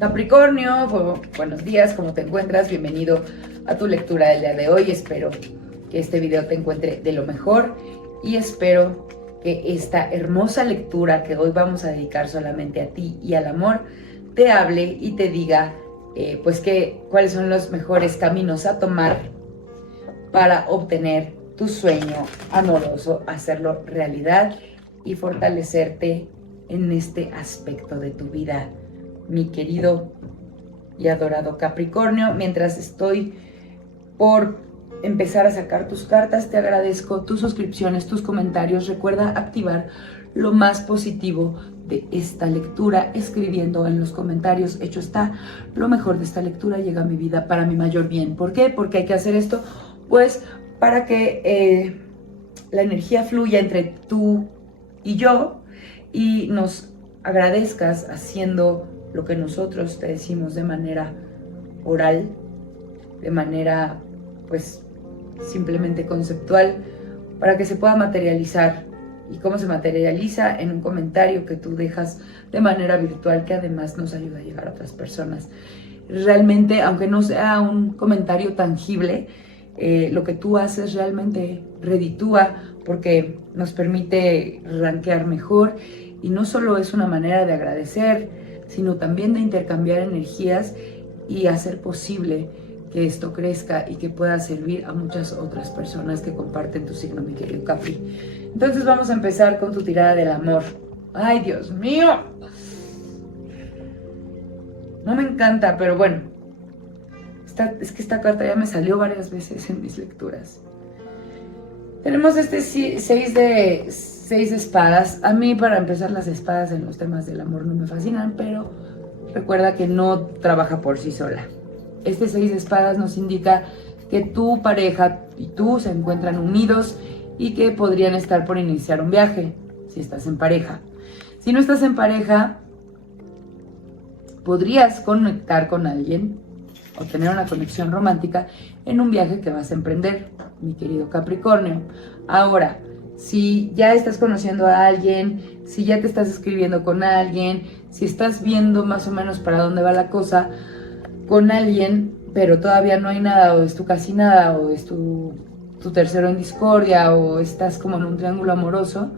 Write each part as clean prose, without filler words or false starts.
Capricornio, buenos días, ¿cómo te encuentras? Bienvenido a tu lectura del día de hoy. Espero que este video te encuentre de lo mejor y espero que esta hermosa lectura que hoy vamos a dedicar solamente a ti y al amor te hable y te diga cuáles son los mejores caminos a tomar para obtener tu sueño amoroso, hacerlo realidad y fortalecerte en este aspecto de tu vida, mi querido y adorado Capricornio. Mientras estoy por empezar a sacar tus cartas, te agradezco tus suscripciones, tus comentarios. Recuerda activar lo más positivo de esta lectura escribiendo en los comentarios: hecho está, lo mejor de esta lectura llega a mi vida para mi mayor bien. ¿Por qué? Porque hay que hacer esto, pues para que la energía fluya entre tú y yo y nos agradezcas haciendo lo que nosotros te decimos de manera oral, de manera pues simplemente conceptual, para que se pueda materializar. ¿Y cómo se materializa? En un comentario que tú dejas de manera virtual, que además nos ayuda a llegar a otras personas. Realmente, aunque no sea un comentario tangible, lo que tú haces realmente reditúa, porque nos permite rankear mejor, y no solo es una manera de agradecer, sino también de intercambiar energías y hacer posible que esto crezca y que pueda servir a muchas otras personas que comparten tu signo, mi querido Capri. Entonces vamos a empezar con tu tirada del amor. ¡Ay, Dios mío! No me encanta, pero bueno. Es que esta carta ya me salió varias veces en mis lecturas. Tenemos este 6 de espadas. A mí, para empezar, las espadas en los temas del amor no me fascinan, pero recuerda que no trabaja por sí sola. Este 6 de espadas nos indica que tu pareja y tú se encuentran unidos y que podrían estar por iniciar un viaje, si estás en pareja. Si no estás en pareja, podrías conectar con alguien o tener una conexión romántica en un viaje que vas a emprender, mi querido Capricornio. Ahora, si ya estás conociendo a alguien, si ya te estás escribiendo con alguien, si estás viendo más o menos para dónde va la cosa con alguien, pero todavía no hay nada, o es tu casi nada, o es tu tercero en discordia, o estás como en un triángulo amoroso,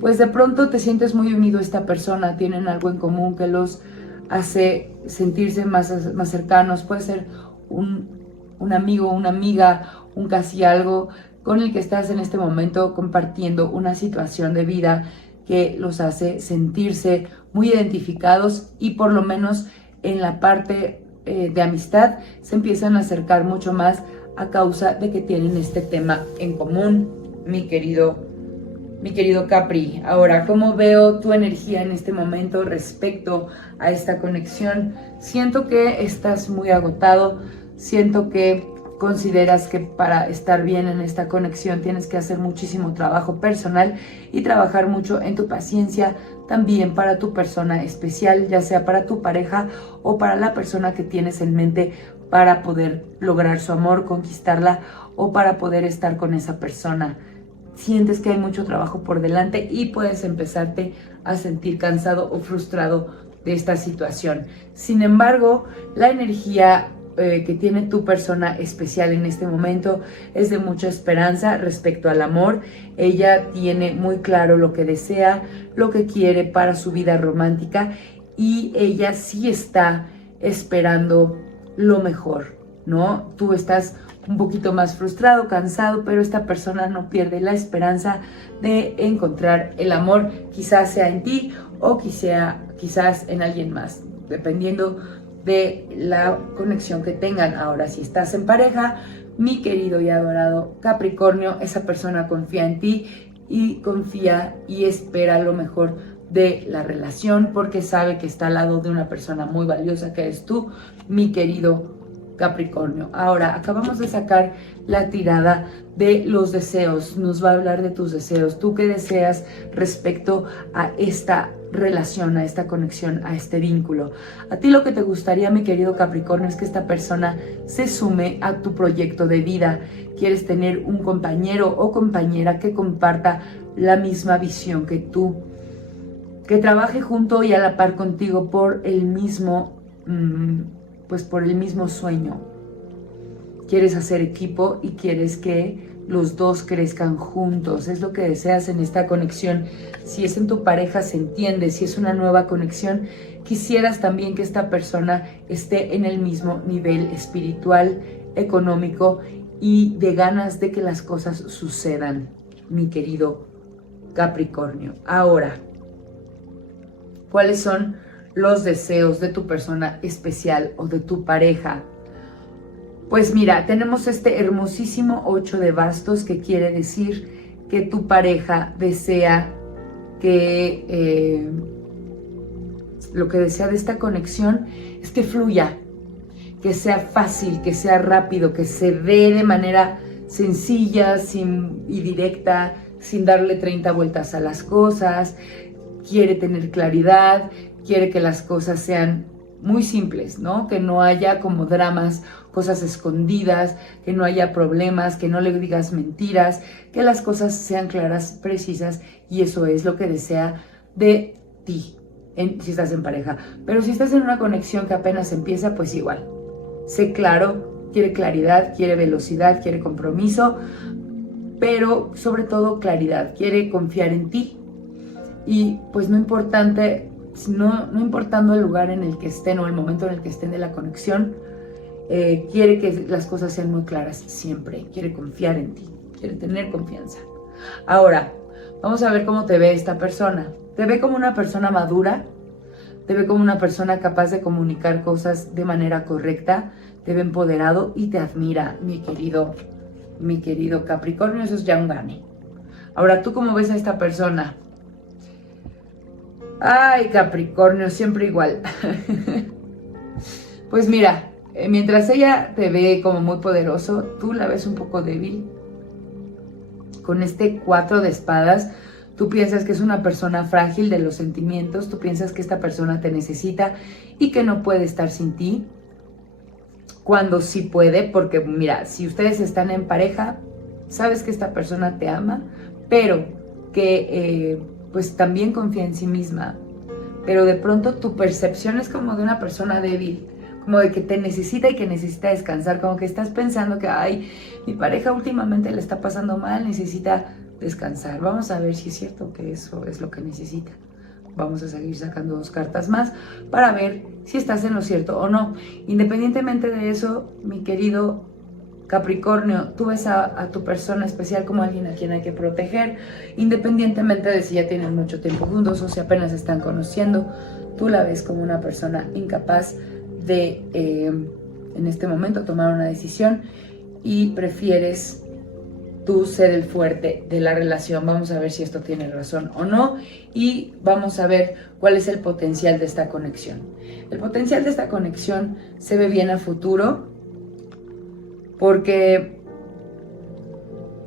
pues de pronto te sientes muy unido a esta persona, tienen algo en común que los hace sentirse más cercanos. Puede ser un amigo, una amiga, un casi algo con el que estás en este momento compartiendo una situación de vida que los hace sentirse muy identificados, y por lo menos en la parte de amistad se empiezan a acercar mucho más a causa de que tienen este tema en común, mi querido Capri. Ahora, ¿cómo veo tu energía en este momento respecto a esta conexión? Siento que estás muy agotado, siento que consideras que para estar bien en esta conexión tienes que hacer muchísimo trabajo personal y trabajar mucho en tu paciencia también para tu persona especial, ya sea para tu pareja o para la persona que tienes en mente para poder lograr su amor, conquistarla, o para poder estar con esa persona. Sientes que hay mucho trabajo por delante y puedes empezarte a sentir cansado o frustrado de esta situación. Sin embargo, la energía que tiene tu persona especial en este momento es de mucha esperanza respecto al amor. Ella tiene muy claro lo que desea, lo que quiere para su vida romántica, y ella sí está esperando lo mejor, ¿no? Tú estás un poquito más frustrado, cansado, pero esta persona no pierde la esperanza de encontrar el amor, quizás sea en ti o quizás en alguien más, dependiendo de la conexión que tengan. Ahora, si estás en pareja, mi querido y adorado Capricornio, esa persona confía en ti y confía y espera lo mejor de la relación, porque sabe que está al lado de una persona muy valiosa que eres tú, mi querido Capricornio. Ahora, acabamos de sacar la tirada de los deseos. Nos va a hablar de tus deseos. ¿Tú qué deseas respecto a esta relación, a esta conexión, a este vínculo? A ti lo que te gustaría, mi querido Capricornio, es que esta persona se sume a tu proyecto de vida. Quieres tener un compañero o compañera que comparta la misma visión que tú, que trabaje junto y a la par contigo por el mismo pues por el mismo sueño. Quieres hacer equipo y quieres que los dos crezcan juntos. Es lo que deseas en esta conexión. Si es en tu pareja, se entiende. Si es una nueva conexión, quisieras también que esta persona esté en el mismo nivel espiritual, económico y de ganas de que las cosas sucedan, mi querido Capricornio. Ahora, ¿cuáles son los deseos de tu persona especial o de tu pareja? Pues mira, tenemos este hermosísimo 8 de bastos, que quiere decir que tu pareja desea que lo que desea de esta conexión es que fluya, que sea fácil, que sea rápido, que se dé de manera sencilla y directa, sin darle 30 vueltas a las cosas. Quiere tener claridad, quiere que las cosas sean muy simples, ¿no? Que no haya como dramas, cosas escondidas, que no haya problemas, que no le digas mentiras, que las cosas sean claras, precisas, y eso es lo que desea de ti, si estás en pareja. Pero si estás en una conexión que apenas empieza, pues igual. Sé claro, quiere claridad, quiere velocidad, quiere compromiso, pero sobre todo claridad, quiere confiar en ti. Y pues no importando el lugar en el que estén o el momento en el que estén de la conexión, quiere que las cosas sean muy claras siempre, quiere confiar en ti, quiere tener confianza. Ahora, vamos a ver cómo te ve esta persona. Te ve como una persona madura, te ve como una persona capaz de comunicar cosas de manera correcta, te ve empoderado y te admira, mi querido Capricornio. Eso es ya un gane. Ahora, ¿tú cómo ves a esta persona? Ay, Capricornio, siempre igual. Pues mira, mientras ella te ve como muy poderoso, tú la ves un poco débil. Con este 4 de espadas, tú piensas que es una persona frágil de los sentimientos, tú piensas que esta persona te necesita y que no puede estar sin ti, cuando sí puede, porque mira, si ustedes están en pareja, sabes que esta persona te ama, pero que pues también confía en sí misma, pero de pronto tu percepción es como de una persona débil, como de que te necesita y que necesita descansar, como que estás pensando que, ay, mi pareja últimamente le está pasando mal, necesita descansar. Vamos a ver si es cierto que eso es lo que necesita. Vamos a seguir sacando 2 cartas más para ver si estás en lo cierto o no. Independientemente de eso, mi querido Capricornio, tú ves a tu persona especial como alguien a quien hay que proteger, independientemente de si ya tienen mucho tiempo juntos o si apenas están conociendo. Tú la ves como una persona incapaz de, en este momento, tomar una decisión, y prefieres tú ser el fuerte de la relación. Vamos a ver si esto tiene razón o no, y vamos a ver cuál es el potencial de esta conexión. El potencial de esta conexión se ve bien a futuro, porque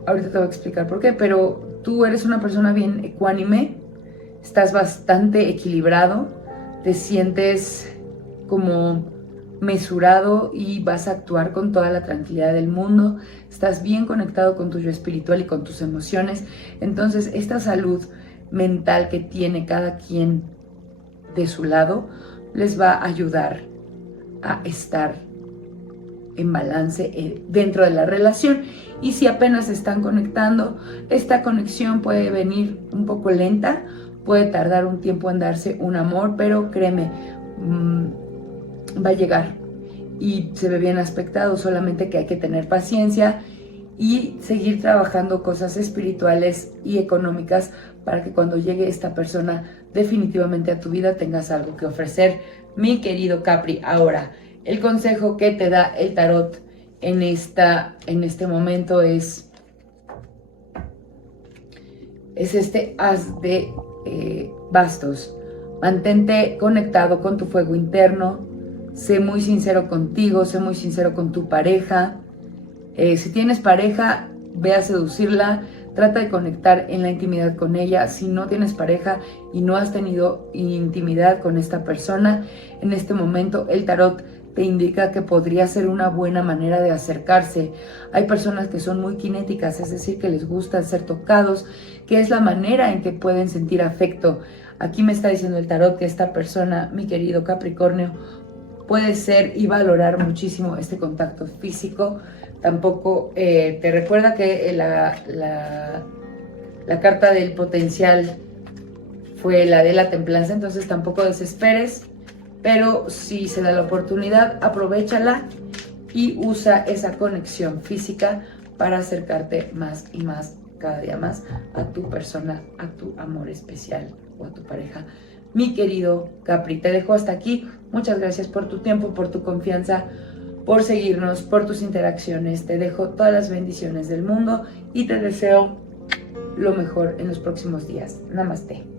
ahorita te voy a explicar por qué, pero tú eres una persona bien ecuánime, estás bastante equilibrado, te sientes como mesurado y vas a actuar con toda la tranquilidad del mundo, estás bien conectado con tu yo espiritual y con tus emociones. Entonces esta salud mental que tiene cada quien de su lado les va a ayudar a estar en balance dentro de la relación. Y si apenas se están conectando, esta conexión puede venir un poco lenta, puede tardar un tiempo en darse un amor, pero créeme, va a llegar y se ve bien aspectado, solamente que hay que tener paciencia y seguir trabajando cosas espirituales y económicas para que cuando llegue esta persona definitivamente a tu vida tengas algo que ofrecer, mi querido Capri. Ahora, el consejo que te da el tarot en este momento es este as de bastos. Mantente conectado con tu fuego interno, sé muy sincero contigo, sé muy sincero con tu pareja. Si tienes pareja, ve a seducirla, trata de conectar en la intimidad con ella. Si no tienes pareja y no has tenido intimidad con esta persona, en este momento el tarot te indica que podría ser una buena manera de acercarse. Hay personas que son muy cinéticas, es decir, que les gusta ser tocados, que es la manera en que pueden sentir afecto. Aquí me está diciendo el tarot que esta persona, mi querido Capricornio, puede ser y valorar muchísimo este contacto físico. Tampoco te recuerda que la carta del potencial fue la de la templanza, entonces tampoco desesperes, pero si se da la oportunidad, aprovéchala y usa esa conexión física para acercarte más y más, cada día más, a tu persona, a tu amor especial o a tu pareja. Mi querido Capri, te dejo hasta aquí. Muchas gracias por tu tiempo, por tu confianza, por seguirnos, por tus interacciones. Te dejo todas las bendiciones del mundo y te deseo lo mejor en los próximos días. Namaste.